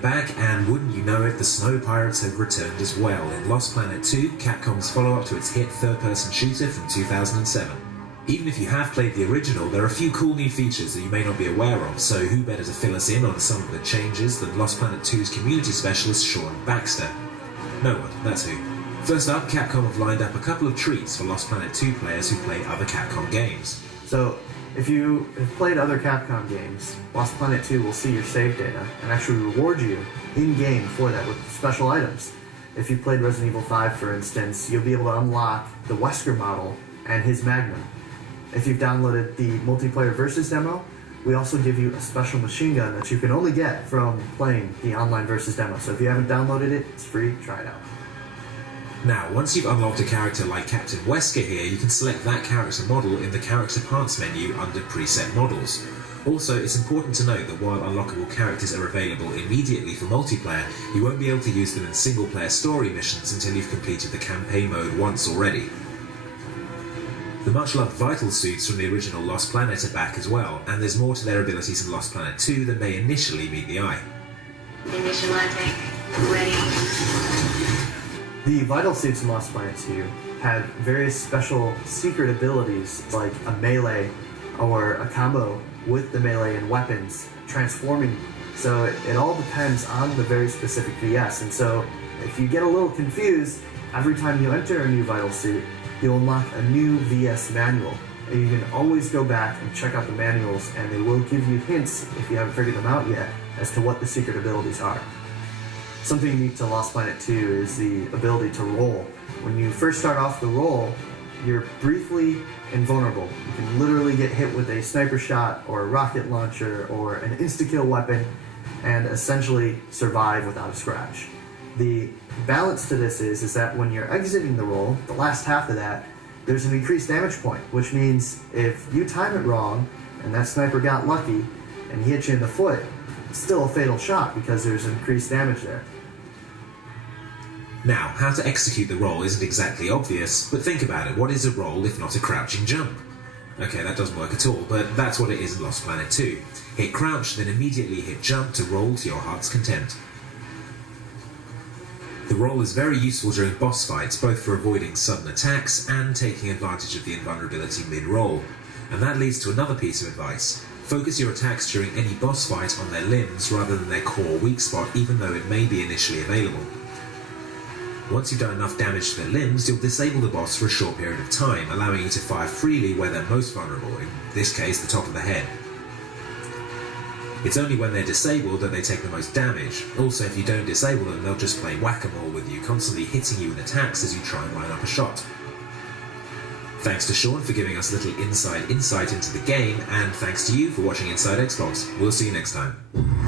back, and wouldn't you know it, the Snow Pirates have returned as well in Lost Planet 2, Capcom's follow-up to its hit third-person shooter from 2007. Even if you have played the original, there are a few cool new features that you may not be aware of, so who better to fill us in on some of the changes than Lost Planet 2's community specialist Sean Baxter? No one, that's who. First up, Capcom have lined up a couple of treats for Lost Planet 2 players who play other Capcom games. So, if you have played other Capcom games, Lost Planet 2 will see your save data and actually reward you in-game for that with special items. If you played Resident Evil 5, for instance, you'll be able to unlock the Wesker model and his Magnum. If you've downloaded the multiplayer versus demo, we also give you a special machine gun that you can only get from playing the online versus demo. So if you haven't downloaded it, it's free, try it out. Now, once you've unlocked a character like Captain Wesker here, you can select that character model in the character parts menu under preset models. Also, it's important to note that while unlockable characters are available immediately for multiplayer, you won't be able to use them in single-player story missions until you've completed the campaign mode once already. The much-loved Vital Suits from the original Lost Planet are back as well, and there's more to their abilities in Lost Planet 2 than may initially meet the eye. Initial ready. The Vital Suits in Lost Planet 2 have various special secret abilities like a melee or a combo with the melee and weapons transforming. So it all depends on the very specific VS, and so if you get a little confused, every time you enter a new Vital Suit, you'll unlock a new VS manual. And you can always go back and check out the manuals, and they will give you hints, if you haven't figured them out yet, as to what the secret abilities are. Something unique to Lost Planet 2 is the ability to roll. When you first start off the roll, you're briefly invulnerable. You can literally get hit with a sniper shot or a rocket launcher or an insta-kill weapon and essentially survive without a scratch. The balance to this is that when you're exiting the roll, the last half of that, there's an increased damage point, which means if you time it wrong and that sniper got lucky and he hit you in the foot, it's still a fatal shot because there's increased damage there. Now, how to execute the roll isn't exactly obvious, but think about it, what is a roll if not a crouching jump? Okay, that doesn't work at all, but that's what it is in Lost Planet 2. Hit crouch, then immediately hit jump to roll to your heart's content. The roll is very useful during boss fights, both for avoiding sudden attacks and taking advantage of the invulnerability mid-roll. And that leads to another piece of advice. Focus your attacks during any boss fight on their limbs rather than their core weak spot, even though it may be initially available. Once you've done enough damage to their limbs, you'll disable the boss for a short period of time, allowing you to fire freely where they're most vulnerable, in this case the top of the head. It's only when they're disabled that they take the most damage. Also, if you don't disable them, they'll just play whack-a-mole with you, constantly hitting you with attacks as you try and line up a shot. Thanks to Sean for giving us a little inside insight into the game, and thanks to you for watching Inside Xbox. We'll see you next time.